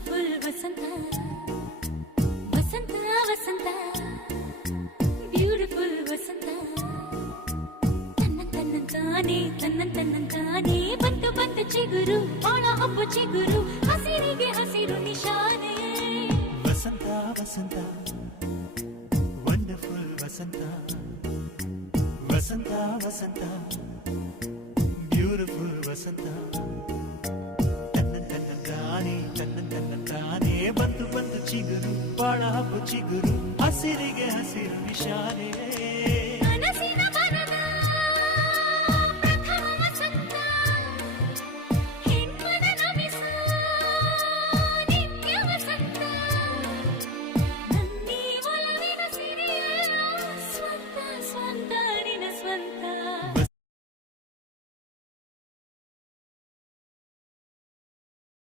beautiful ವಸಂತ ವಸಂತ ವಸಂತ beautiful ವಸಂತ ತನ್ನಂತಾನೆ ಬಂತು ಬಂತು ಚಿಗುರು ಬಾಳ ಹಬ್ಬ ಚಿಗುರು ಹಸಿರಿಗೆ ಹಸಿರು ನಿಶಾನೆ ವಸಂತ ವಸಂತ ವಂಡರ್ಫುಲ್ ವಸಂತ ವಸಂತ ವಸಂತ ಬ್ಯೂಟಿಫುಲ್ ವಸಂತ ತನ್ನಂತಾನೆ ಬಂತು ಬಂತು ಚಿಗುರು ಬಾಳ ಹಬ್ಬ ಚಿಗುರು ಹಸಿರಿಗೆ ಹಸಿರು ನಿಶಾನೆ